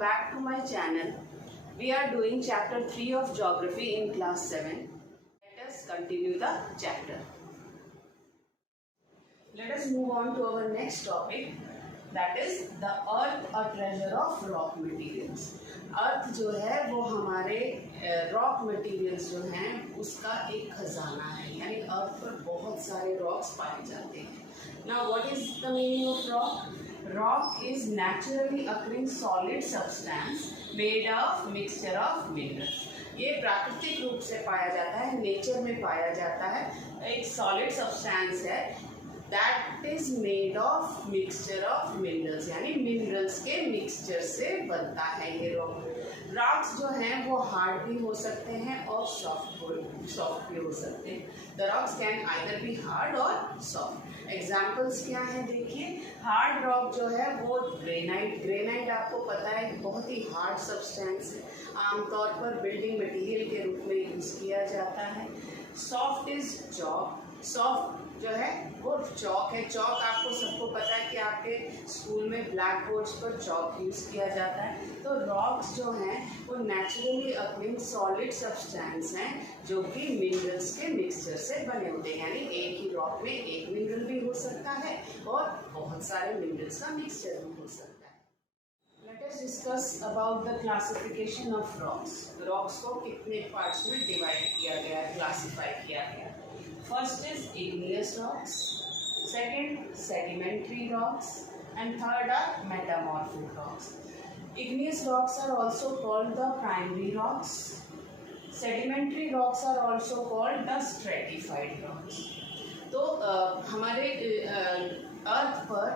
back to my channel. We are doing chapter 3 of geography in class 7. Let us continue the chapter. Let us move on to our next topic, that is the earth, a treasure of rock materials. अर्थ जो है वो हमारे rock materials जो हैं उसका एक खजाना है, यानी अर्थ पर बहुत सारे रॉक्स पाए जाते हैं. Now what is the meaning of rock? Rock is naturally occurring solid substance made of mixture of minerals. ये प्राकृतिक रूप से पाया जाता है, नेचर में पाया जाता है, एक सॉलिड सब्सटेंस है that is made of mixture of minerals, यानी मिनरल्स के मिक्सचर से बनता है ये रॉक. रॉक्स जो हैं वो हार्ड भी हो सकते हैं और सॉफ्ट भी हो सकते हैं. The rocks can either be hard और सॉफ्ट. एग्जाम्पल्स क्या हैं देखिए. हार्ड रॉक जो है वो ग्रेनाइट आपको पता है बहुत ही हार्ड सब्सटेंस है, आमतौर पर बिल्डिंग मटेरियल के रूप में यूज किया जाता है. Soft is chalk. सॉफ्ट जो है वो चॉक है. चॉक आपको सबको पता है कि आपके स्कूल में ब्लैक बोर्ड्स पर चॉक यूज किया जाता है. तो रॉक्स जो हैं वो नेचुरली अकरिंग सॉलिड सब्सटेंस हैं जो कि मिनरल्स के मिक्सचर से बने होते हैं, यानी एक ही रॉक में एक मिनरल भी हो सकता है और बहुत सारे मिनरल्स का मिक्सचर भी हो सकता है. Let us discuss about the classification of rocks. Rocks को कितने पार्ट्स में डिवाइड किया गया है, क्लासिफाई किया गया है. First is igneous rocks, second sedimentary rocks, and third are metamorphic rocks. Igneous rocks are also called the primary rocks. Sedimentary rocks are also called the stratified rocks. तो हमारे अर्थ पर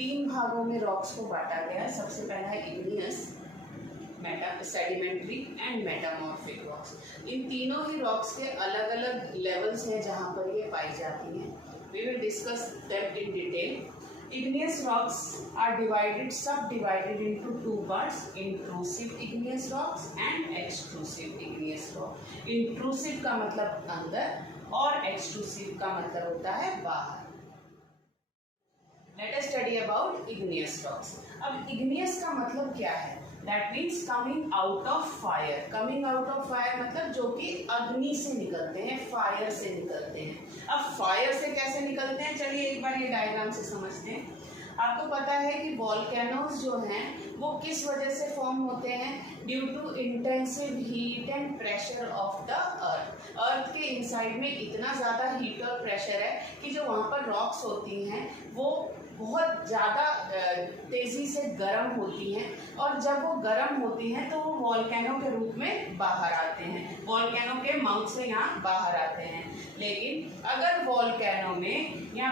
3 भागों में रॉक्स को बांटा गया है. सबसे पहला है igneous, sedimentary and metamorphic rocks. इन तीनों ही रॉक्स के अलग अलग लेवल्स हैं जहाँ पर ये पाई जाती हैं. We will discuss them in detail. Igneous rocks are subdivided into 2 parts: intrusive igneous rocks and extrusive igneous rock. Intrusive का मतलब अंदर और extrusive का मतलब होता है बाहर. Let us study about igneous rocks. अब igneous का मतलब क्या है? That means coming out of fire. Coming out of fire मतलब जो कि अग्नि से निकलते हैं, फायर से निकलते हैं. अब फायर से कैसे निकलते हैं, चलिए एक बार ये डायग्राम से समझते हैं. आपको पता है कि वॉल्केनोज जो हैं वो किस वजह से फॉर्म होते हैं? Due to intensive heat and pressure of the earth. Earth के इनसाइड में इतना ज़्यादा हीट और प्रेशर है कि जो वहाँ पर रॉक्स होती हैं वो बहुत ज़्यादा तेज़ी से गर्म होती हैं, और जब वो गर्म होती हैं तो वो वॉल्केनो के रूप में बाहर आते हैं, वॉल्केनो के माउथ से यहाँ बाहर आते हैं. लेकिन अगर वॉल्केनो में या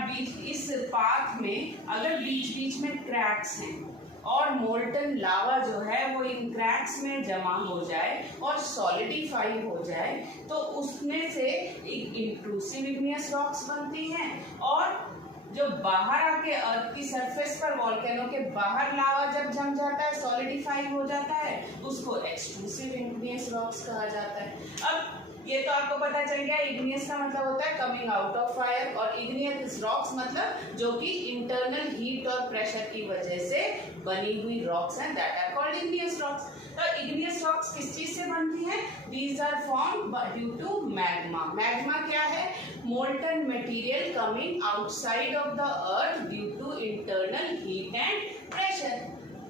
इस पाथ में अगर बीच में क्रैक्स हैं और मोल्टन लावा जो है वो इन क्रैक्स में जमा हो जाए और सॉलिडिफाई हो जाए तो उसमें से इंट्रूसिव इग्नियस रॉक्स बनती हैं, और जो बाहर आके अर्थ की सरफेस पर वॉल्केनो के बाहर लावा जब जम जाता है, सॉलिडिफाई हो जाता है, उसको एक्सट्रूसिव इग्नियस रॉक्स कहा जाता है. अब ये तो आपको पता चल गया, इग्नियस का मतलब होता है कमिंग आउट ऑफ फायर, और इग्नियस रॉक्स मतलब जो कि इंटरनल हीट और प्रेशर की वजह से बनी हुई रॉक्स हैं, that are called igneous rocks. तो इग्नियस रॉक्स किस चीज से बनती हैं? These are formed due to magma. Magma क्या है? Molten material coming outside of the earth due to internal heat and pressure.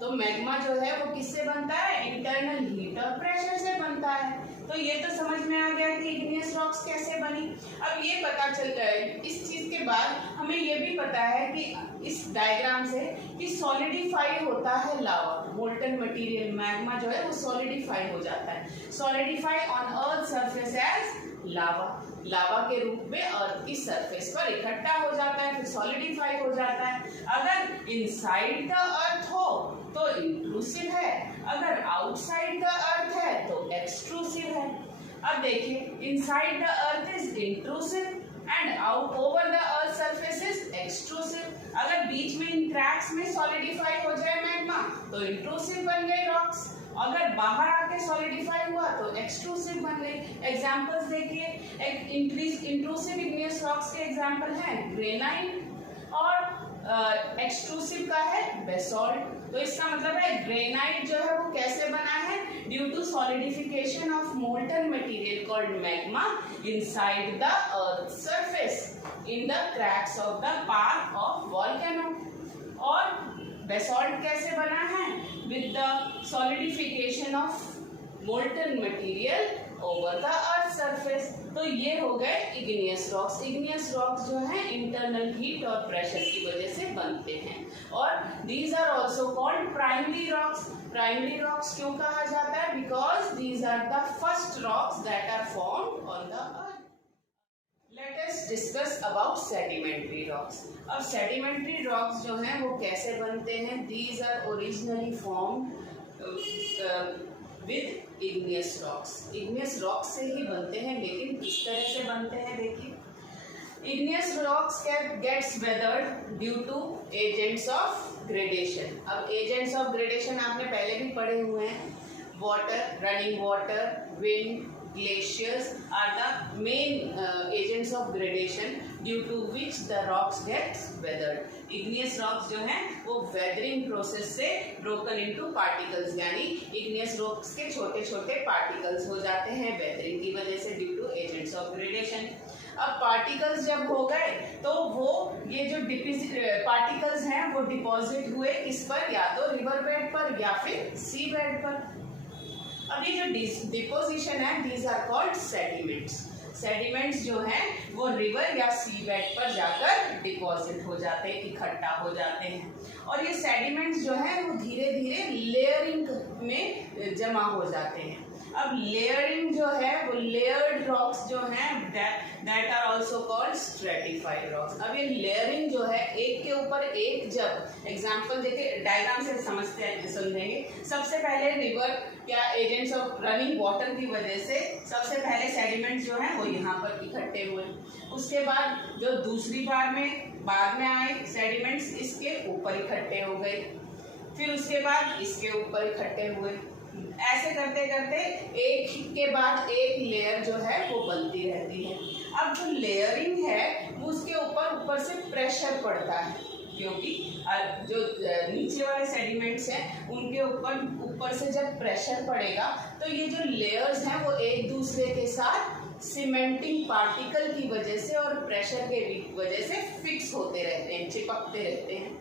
तो मैग्मा जो है वो किससे बनता है? इंटरनल हीट और प्रेशर से बनता है. तो ये तो समझ में आ गया कि इग्नियस रॉक्स कैसे बनी. अब ये पता चल गया, इस चीज के बाद हमें ये भी पता है कि इस डायग्राम से कि सॉलिडिफाई होता है लावा. मोल्टन मटेरियल मैग्मा जो है वो सॉलिडिफाई हो जाता है. Solidify on earth surface as lava. Lava के रूप में अर्थ की सरफेस पर इकट्ठा हो जाता है, फिर सॉलिडिफाई हो जाता है. अगर इनसाइड द अर्थ हो तो इंट्रूसिव है, अगर आउटसाइड द अर्थ है तो एक्सट्रूसिव है. अब देखिए, inside the earth is intrusive and out over the earth surface is extrusive. अगर बीच में इन क्रैक्स में सॉलिडिफाई हो जाए मैग्मा तो इंट्रूसिव बन गए रॉक्स, अगर बाहर आके सॉलिडिफाई हुआ तो एक्सट्रूसिव बन गई. एग्जांपल्स देखिए, इंट्रूसिव इग्नियस रॉक्स के एग्जांपल हैं ग्रेनाइट और एक्सट्रूसिव का है बेसॉल्ट। तो इसका मतलब है ग्रेनाइट जो है वो कैसे बना है, due to solidification of molten material called magma inside the earth surface in the cracks of the path of volcano. और बेसॉल्ट कैसे बना है, with the solidification of molten material over the earth surface. तो ये हो गए igneous rocks. Igneous rocks जो है इंटरनल हीट और प्रेशर की वजह से बनते हैं। और these are also called primary rocks. Primary rocks क्यों कहा जाता है, because these are the first rocks that are formed on the earth. Let us discuss about sedimentary rocks. अब sedimentary rocks जो हैं वो कैसे बनते हैं, these are originally formed with igneous rocks. Igneous rocks से ही बनते हैं, लेकिन किस तरह से बनते हैं देखिए। Igneous rocks gets weathered due to agents of gradation. अब agents of gradation आपने पहले भी पढ़े हुए हैं। Water, running water, wind, glaciers are the main agents of gradation due to which the rocks get weathered. Igneous rocks जो हैं वो weathering process से broken into particles, यानी igneous rocks के छोटे छोटे particles हो जाते हैं weathering की वजह से due to agents of gradation. अब पार्टिकल्स जब हो गए तो वो ये जो पार्टिकल्स हैं वो डिपॉजिट हुए किस पर, या तो रिवर बेड पर या फिर सी बेड पर। अब ये जो डिपोजिशन है, these are called sediments. Sediments जो हैं वो रिवर या सी बेड पर जाकर डिपॉजिट हो जाते हैं, इकट्ठा हो जाते हैं। और ये सेडिमेंट्स जो हैं वो धीरे धीरे लेयरिंग में जमा हो जाते हैं। अब लेयरिंग जो है वो लेयर्ड रॉक्स जो हैं that are also called stratified rocks. अब ये लेयरिंग जो है एक के ऊपर एक, जब एग्जांपल देखिए डायग्राम से समझेंगे। सबसे पहले रिवर या एजेंट्स ऑफ रनिंग वाटर की वजह से सबसे पहले सेडिमेंट्स जो हैं वो यहाँ पर इकट्ठे हुए। उसके बाद जो दूसरी बार में बाद में आए सेडिमेंट्स इसके ऊपर इकट्ठे हो गए, फिर उसके बाद इसके ऊपर इकट्ठे हुए। ऐसे करते करते एक के बाद एक लेयर जो है वो बनती रहती है। अब जो लेयरिंग है वो उसके ऊपर से प्रेशर पड़ता है, क्योंकि जो नीचे वाले सेडिमेंट्स हैं उनके ऊपर से जब प्रेशर पड़ेगा तो ये जो लेयर्स हैं वो एक दूसरे के साथ सीमेंटिंग पार्टिकल की वजह से और प्रेशर के वजह से फिक्स होते रहते हैं, चिपकते रहते हैं।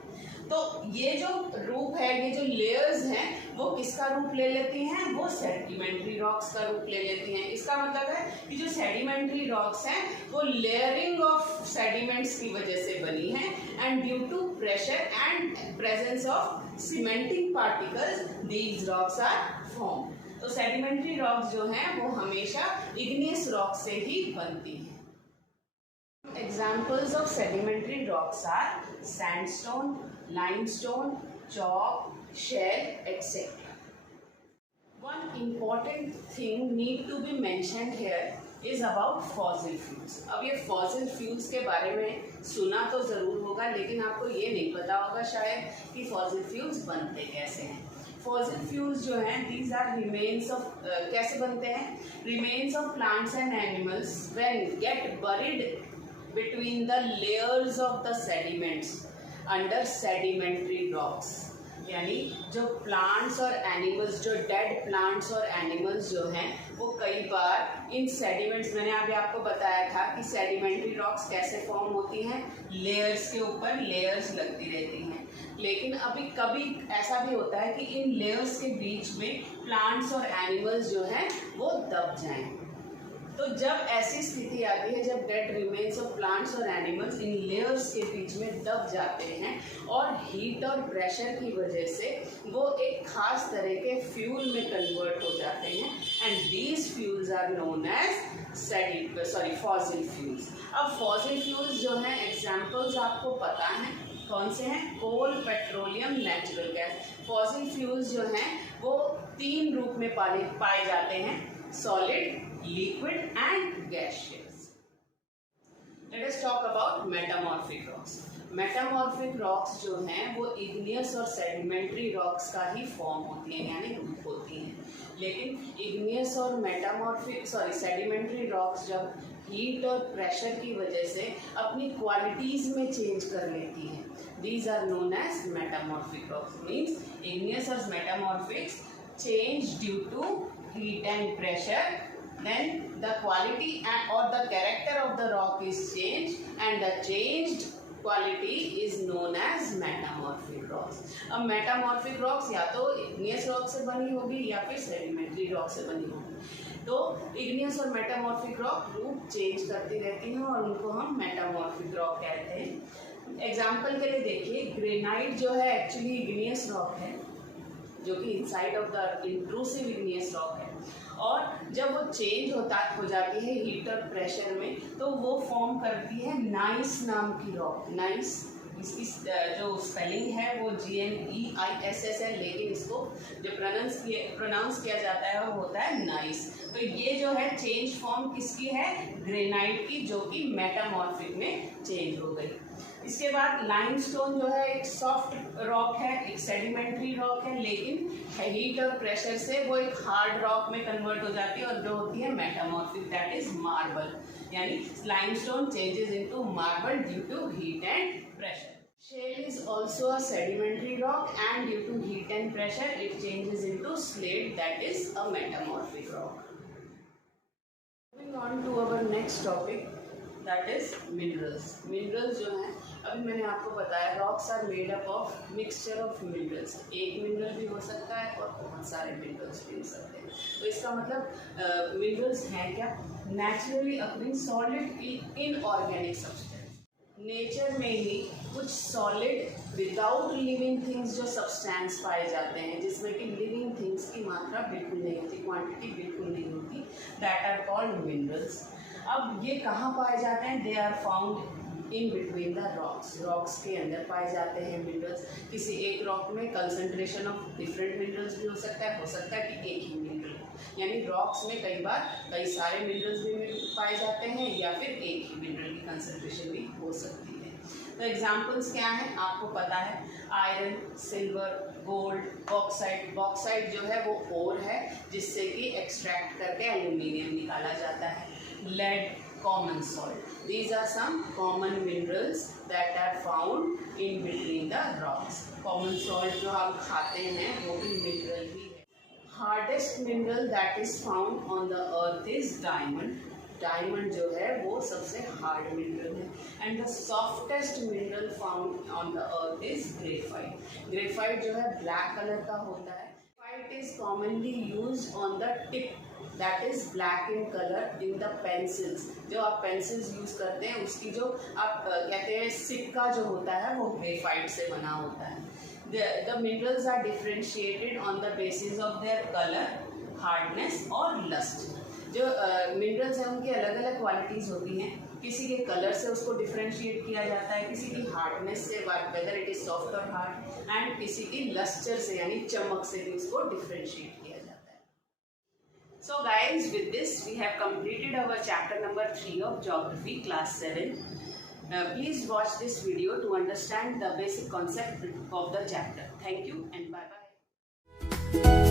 तो ये जो रूप है, ये जो लेयर्स हैं वो किसका रूप ले लेती हैं, वो सेडिमेंट्री रॉक्स का रूप ले लेती हैं। इसका मतलब है कि जो सेडिमेंट्री रॉक्स हैं वो लेयरिंग ऑफ सेडिमेंट्स की वजह से बनी है, and due to pressure and presence of cementing particles these rocks are form. तो सेडिमेंट्री रॉक्स जो हैं वो हमेशा इग्नियस रॉक से ही बनती हैं। Examples of sedimentary rocks are sandstone, limestone, chalk, shale, etc. One important thing need to be mentioned here is about fossil fuels. अब ये fossil fuels के बारे में सुना तो ज़रूर होगा, लेकिन आपको ये नहीं पता होगा शायद कि fossil fuels बनते कैसे हैं। Fossil fuels जो हैं these are remains of कैसे बनते हैं, remains of plants and animals when get buried between the layers of the sediments under sedimentary rocks। यानी जो प्लांट्स और एनिमल्स, जो डेड प्लांट्स और एनिमल्स जो हैं वो कई बार इन सेडिमेंट्स, मैंने अभी आपको बताया था कि सेडिमेंट्री रॉक्स कैसे फॉर्म होती हैं, लेयर्स के ऊपर लेयर्स लगती रहती हैं। लेकिन अभी कभी ऐसा भी होता है कि इन लेयर्स के बीच में प्लांट्स और एनिमल्स जो हैं वो दब जाएं। तो जब ऐसी स्थिति आती है, जब डेड रिमेन्स ऑफ प्लांट्स और एनिमल्स इन लेयर्स के बीच में दब जाते हैं और हीट और प्रेशर की वजह से वो एक खास तरह के फ्यूल में कन्वर्ट हो जाते हैं, and these fuels are known as fossil fuels. अब फॉसिल फ्यूल्स जो हैं एग्जाम्पल्स आपको पता हैं कौन से हैं, coal, petroleum, natural gas. Fossil fuels जो हैं वो तीन रूप में पाए जाते हैं, solid, liquid and gaseous. Let us talk about metamorphic rocks. Metamorphic rocks जो हैं वो igneous और sedimentary rocks का ही फॉर्म होती हैं, यानी रूप होती हैं। लेकिन इग्नियस और मेटामॉर्फिक सेडिमेंट्री रॉक्स जब हीट और प्रेशर की वजह से अपनी क्वालिटीज में चेंज कर लेती हैं, these are known as metamorphic rocks. Means igneous और metamorphics change due to heat and pressure, then the quality and or the character of the rock is changed and the changed quality is known as metamorphic rocks। अब metamorphic rocks या तो igneous rock से बनी होगी या फिर sedimentary rock से बनी होगी। तो igneous और metamorphic rock रूप चेंज करती रहती हैं और उनको हम metamorphic rock कहते हैं। एग्जाम्पल के लिए देखिए, ग्रेनाइट जो है एक्चुअली igneous rock है, जो कि inside of the intrusive igneous rock है, और जब वो चेंज हो जाती है हीट और प्रेशर में, तो वो फॉर्म करती है नाइस नाम की रॉक। नाइस, इसकी जो स्पेलिंग है वो GNEISS है, लेकिन इसको जो प्रोनाउंस किया जाता है वो होता है नाइस। तो ये जो है चेंज फॉर्म किसकी है? ग्रेनाइट की, जो कि मेटामॉर्फिक में चेंज हो गई। इसके बाद लाइमस्टोन जो है एक सॉफ्ट रॉक है, एक सेडिमेंट्री रॉक है, लेकिन हीट और प्रेशर से वो एक हार्ड रॉक में कन्वर्ट हो जाती है और जो होती है मेटामॉर्फिक, दैट इज मार्बल। यानी limestone changes into marble due to heat and pressure. Shale is also a sedimentary rock and due to heat and pressure it changes into slate, that is a metamorphic rock. Moving on to our next topic, that is minerals. Minerals जो हैं, अभी मैंने आपको बताया rocks are made up of mixture of minerals। एक mineral भी हो सकता है और बहुत सारे मिनरल्स भी हो सकते हैं। तो इसका मतलब मिनरल्स हैं क्या? Naturally occurring solid inorganic substance. Nature में ही कुछ सॉलिड विदाउट लिविंग थिंग्स जो सब्सटेंस पाए जाते हैं, जिसमें कि लिविंग थिंग्स की मात्रा बिल्कुल नहीं होती, क्वांटिटी बिल्कुल नहीं होती, दैट आर कॉल्ड मिनरल्स। अब ये कहाँ पाए जाते हैं? They are found in between the rocks. Rocks के अंदर पाए जाते हैं मिनरल्स। किसी एक रॉक में कंसंट्रेशन ऑफ डिफरेंट मिनरल्स भी हो सकता है कि एक ही मिनरल, यानी रॉक्स में कई बार कई सारे मिनरल्स भी पाए जाते हैं या फिर एक ही मिनरल की कंसंट्रेशन भी हो सकती है। तो एग्जांपल्स क्या हैं आपको पता है? Iron, silver, gold, bauxite. Bauxite जो है वो ओर है जिससे कि एक्सट्रैक्ट करके एल्यूमिनियम निकाला जाता है। Lead, common salt, these are some common minerals that are found in between the rocks। common salt जो हम खाते हैं वो भी mineral ही है। hardest mineral that is found on the earth is diamond। Diamond जो है वो सबसे हार्ड मिनरल है। And the softest mineral found on the earth is graphite. Graphite जो है ब्लैक कलर का होता है। Graphite is commonly used on the tip, that is black in colour in the pencils. जो आप पेंसिल्स यूज करते हैं उसकी जो आप कहते हैं सिक्का जो होता है वो ग्रेफाइट से बना होता है। The minerals are differentiated on the basis of their colour, hardness और लस्ट। जो मिनरल्स हैं उनकी अलग अलग क्वालिटीज़ होती हैं। किसी के कलर से उसको डिफरेंशिएट किया जाता है, किसी की हार्डनेस से, वेदर इट इज सॉफ्ट और हार्ड, एंड किसी की लस्टर से यानी चमक से भी उसको डिफरेंशिएट किया जाता है। So guys, with this we have completed our chapter number 3 of geography class 7। Please watch this video to understand the basic concept of the chapter. Thank you and bye bye.